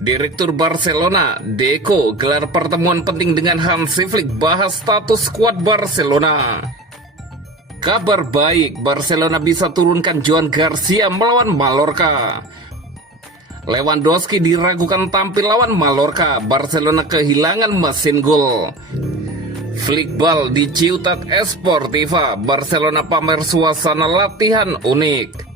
Direktur Barcelona, Deco, gelar pertemuan penting dengan Hansi Flick bahas status skuad Barcelona. Kabar baik, Barcelona bisa turunkan Joan Garcia melawan Mallorca. Lewandowski diragukan tampil lawan Mallorca, Barcelona kehilangan mesin gol. Flick bal di Ciutat Esportiva, Barcelona pamer suasana latihan unik.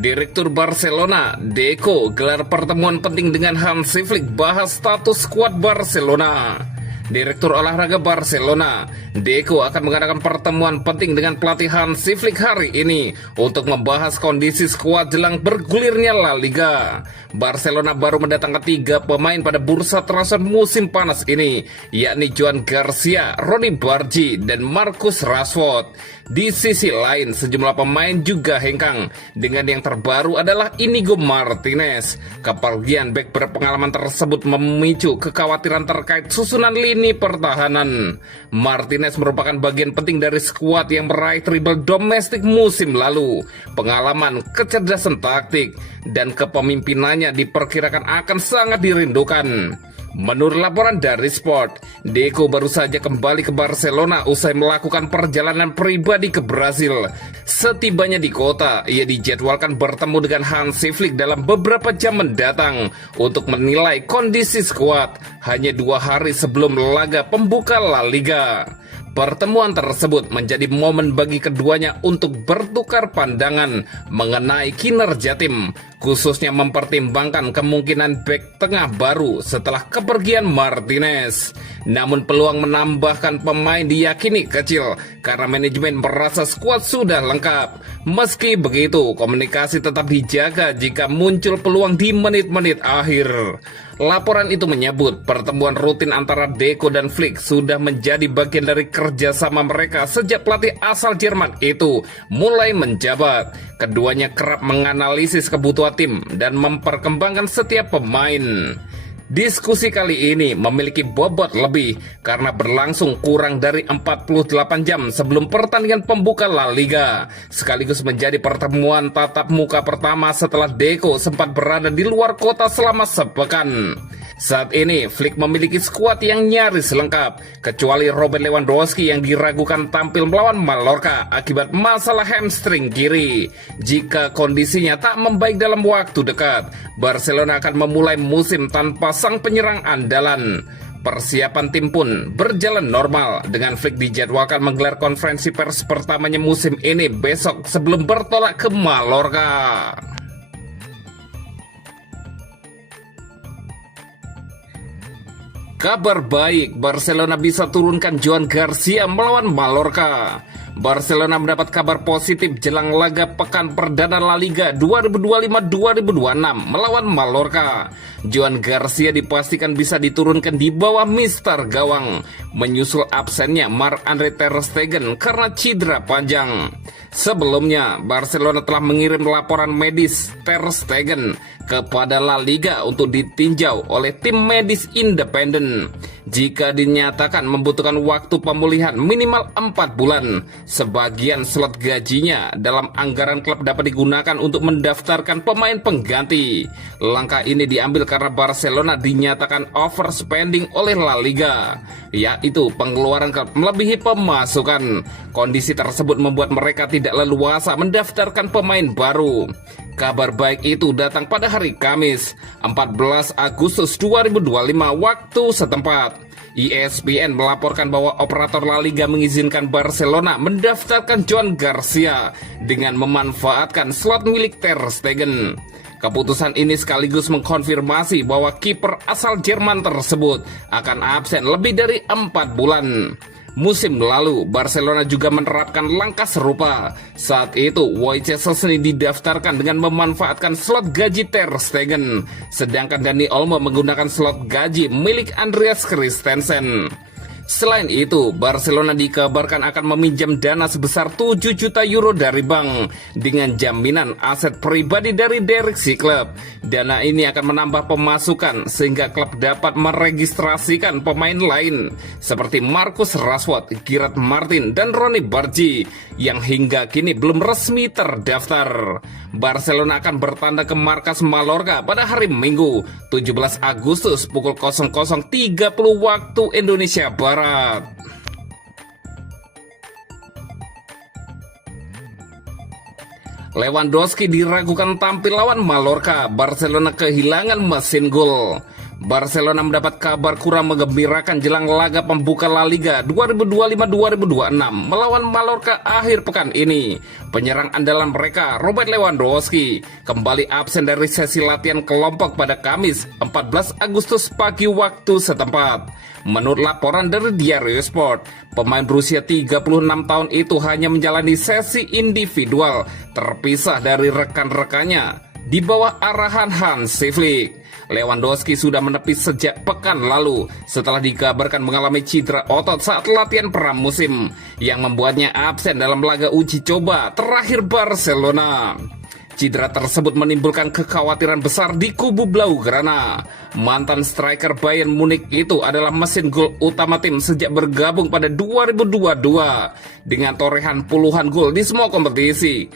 Direktur Barcelona, Deco, gelar pertemuan penting dengan Hansi Flick bahas status skuad Barcelona. Direktur olahraga Barcelona, Deco akan mengadakan pertemuan penting dengan pelatih Hansi Flick hari ini untuk membahas kondisi skuad jelang bergulirnya La Liga. Barcelona baru mendatangkan 3 pemain pada bursa transfer musim panas ini, yakni Joan Garcia, Ronny Bargi, dan Marcus Rashford. Di sisi lain, sejumlah pemain juga hengkang. Dengan yang terbaru adalah Inigo Martinez. Kepergian bek berpengalaman tersebut memicu kekhawatiran terkait susunan lini pertahanan. Martinez merupakan bagian penting dari skuad yang meraih treble domestik musim lalu. Pengalaman, kecerdasan taktik, dan kepemimpinannya diperkirakan akan sangat dirindukan. Menurut laporan dari Sport, Deco baru saja kembali ke Barcelona usai melakukan perjalanan pribadi ke Brasil. Setibanya di kota, ia dijadwalkan bertemu dengan Hansi Flick dalam beberapa jam mendatang untuk menilai kondisi skuad hanya 2 hari sebelum laga pembuka La Liga. Pertemuan tersebut menjadi momen bagi keduanya untuk bertukar pandangan mengenai kinerja tim, khususnya mempertimbangkan kemungkinan bek tengah baru setelah kepergian Martinez. Namun peluang menambahkan pemain diyakini kecil karena manajemen merasa skuad sudah lengkap. Meski begitu, komunikasi tetap dijaga jika muncul peluang di menit-menit akhir. Laporan itu menyebut pertemuan rutin antara Deco dan Flick sudah menjadi bagian dari kerjasama mereka sejak pelatih asal Jerman itu mulai menjabat. Keduanya kerap menganalisis kebutuhan tim dan memperkembangkan setiap pemain. Diskusi kali ini memiliki bobot lebih karena berlangsung kurang dari 48 jam sebelum pertandingan pembuka La Liga, sekaligus menjadi pertemuan tatap muka pertama setelah Deco sempat berada di luar kota selama sepekan. Saat ini, Flick memiliki skuad yang nyaris lengkap, kecuali Robert Lewandowski yang diragukan tampil melawan Mallorca akibat masalah hamstring kiri. Jika kondisinya tak membaik dalam waktu dekat, Barcelona akan memulai musim tanpa sang penyerang andalan. Persiapan tim pun berjalan normal, dengan Flick dijadwalkan menggelar konferensi pers pertamanya musim ini besok sebelum bertolak ke Mallorca. Kabar baik, Barcelona bisa turunkan Joan Garcia melawan Mallorca. Barcelona mendapat kabar positif jelang laga pekan perdana La Liga 2025-2026 melawan Mallorca. Joan Garcia dipastikan bisa diturunkan di bawah mister gawang, menyusul absennya Marc-Andre ter Stegen karena cedera panjang. Sebelumnya, Barcelona telah mengirim laporan medis ter Stegen kepada La Liga untuk ditinjau oleh tim medis independen. Jika dinyatakan membutuhkan waktu pemulihan minimal 4 bulan, sebagian slot gajinya dalam anggaran klub dapat digunakan untuk mendaftarkan pemain pengganti. Langkah ini diambil karena Barcelona dinyatakan overspending oleh La Liga, yaitu pengeluaran klub melebihi pemasukan. Kondisi tersebut membuat mereka tidak leluasa mendaftarkan pemain baru. Kabar baik itu datang pada hari Kamis, 14 Agustus 2025 waktu setempat. ESPN melaporkan bahwa operator La Liga mengizinkan Barcelona mendaftarkan Joan Garcia dengan memanfaatkan slot milik ter Stegen. Keputusan ini sekaligus mengkonfirmasi bahwa kiper asal Jerman tersebut akan absen lebih dari 4 bulan. Musim lalu, Barcelona juga menerapkan langkah serupa. Saat itu, Wojciech Szczęsny didaftarkan dengan memanfaatkan slot gaji ter Stegen, sedangkan Dani Olmo menggunakan slot gaji milik Andreas Christensen. Selain itu, Barcelona dikabarkan akan meminjam dana sebesar 7 juta euro dari bank dengan jaminan aset pribadi dari direksi klub. Dana ini akan menambah pemasukan sehingga klub dapat meregistrasikan pemain lain seperti Marcus Rashford, Gerard Martin, dan Ronny Bargi yang hingga kini belum resmi terdaftar. Barcelona akan bertandang ke markas Mallorca pada hari Minggu 17 Agustus pukul 00.30 waktu Indonesia Barat. Lewandowski diragukan tampil lawan Mallorca. Barcelona kehilangan mesin gol. Barcelona mendapat kabar kurang menggembirakan jelang laga pembuka La Liga 2025-2026 melawan Mallorca akhir pekan ini. Penyerang andalan mereka, Robert Lewandowski, kembali absen dari sesi latihan kelompok pada Kamis 14 Agustus pagi waktu setempat. Menurut laporan dari Diario Sport, pemain berusia 36 tahun itu hanya menjalani sesi individual terpisah dari rekan-rekannya di bawah arahan Hansi Flick. Lewandowski sudah menepis sejak pekan lalu setelah dikabarkan mengalami cedera otot saat latihan pramusim yang membuatnya absen dalam laga uji coba terakhir Barcelona. Cedera tersebut menimbulkan kekhawatiran besar di kubu Blaugrana. Mantan striker Bayern Munich itu adalah mesin gol utama tim sejak bergabung pada 2022 dengan torehan puluhan gol di semua kompetisi.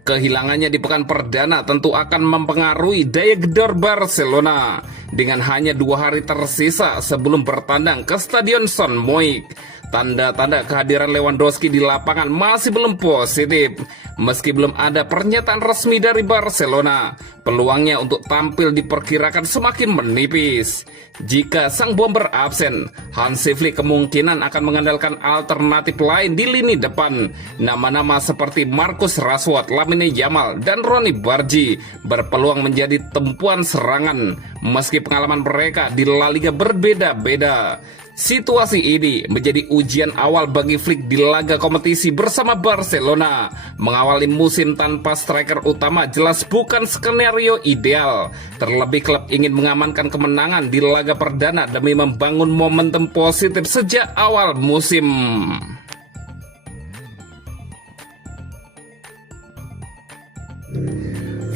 Kehilangannya di pekan perdana tentu akan mempengaruhi daya gedor Barcelona dengan hanya 2 hari tersisa sebelum bertandang ke Stadion Son Moix. Tanda-tanda kehadiran Lewandowski di lapangan masih belum positif. Meski belum ada pernyataan resmi dari Barcelona, peluangnya untuk tampil diperkirakan semakin menipis. Jika sang bomber absen, Hansi Flick kemungkinan akan mengandalkan alternatif lain di lini depan. Nama-nama seperti Marcus Rashford, Lamine Yamal, dan Ronny Bargi berpeluang menjadi tumpuan serangan, meski pengalaman mereka di La Liga berbeda-beda. Situasi ini menjadi ujian awal bagi Flick di laga kompetisi bersama Barcelona. Mengawali musim tanpa striker utama jelas bukan skenario ideal. Terlebih klub ingin mengamankan kemenangan di laga perdana demi membangun momentum positif sejak awal musim.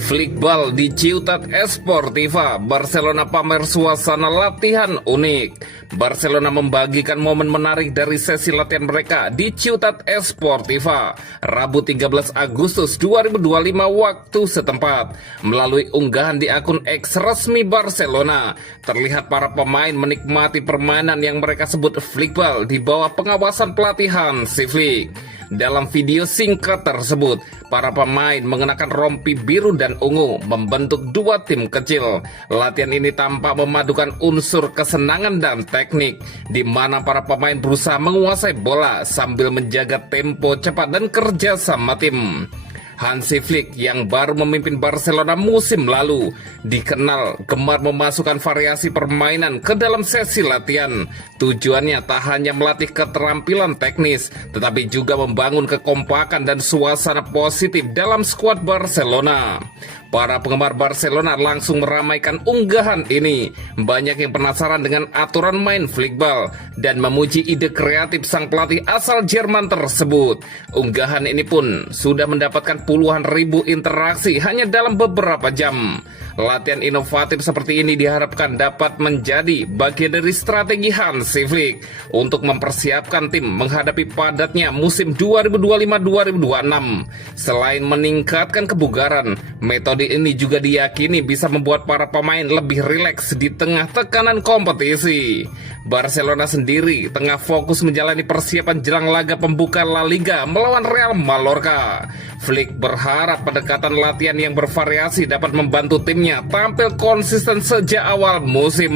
Flickball di Ciutat Esportiva, Barcelona pamer suasana latihan unik. Barcelona membagikan momen menarik dari sesi latihan mereka di Ciutat Esportiva, Rabu 13 Agustus 2025 waktu setempat. Melalui unggahan di akun X resmi Barcelona, terlihat para pemain menikmati permainan yang mereka sebut Flickball di bawah pengawasan pelatihan Hansi Flick. Dalam video singkat tersebut, para pemain mengenakan rompi biru dan ungu membentuk 2 tim kecil. Latihan ini tampak memadukan unsur kesenangan dan teknik, di mana para pemain berusaha menguasai bola sambil menjaga tempo cepat dan kerja sama tim. Hansi Flick yang baru memimpin Barcelona musim lalu dikenal gemar memasukkan variasi permainan ke dalam sesi latihan. Tujuannya tak hanya melatih keterampilan teknis, tetapi juga membangun kekompakan dan suasana positif dalam skuad Barcelona. Para penggemar Barcelona langsung meramaikan unggahan ini. Banyak yang penasaran dengan aturan main Flickball dan memuji ide kreatif sang pelatih asal Jerman tersebut. Unggahan ini pun sudah mendapatkan puluhan ribu interaksi hanya dalam beberapa jam. Latihan inovatif seperti ini diharapkan dapat menjadi bagian dari strategi Hansi Flick untuk mempersiapkan tim menghadapi padatnya musim 2025-2026. Selain meningkatkan kebugaran, metode ini juga diyakini bisa membuat para pemain lebih rileks di tengah tekanan kompetisi. Barcelona sendiri tengah fokus menjalani persiapan jelang laga pembuka La Liga melawan Real Mallorca. Flick berharap pendekatan latihan yang bervariasi dapat membantu timnya tampil konsisten sejak awal musim.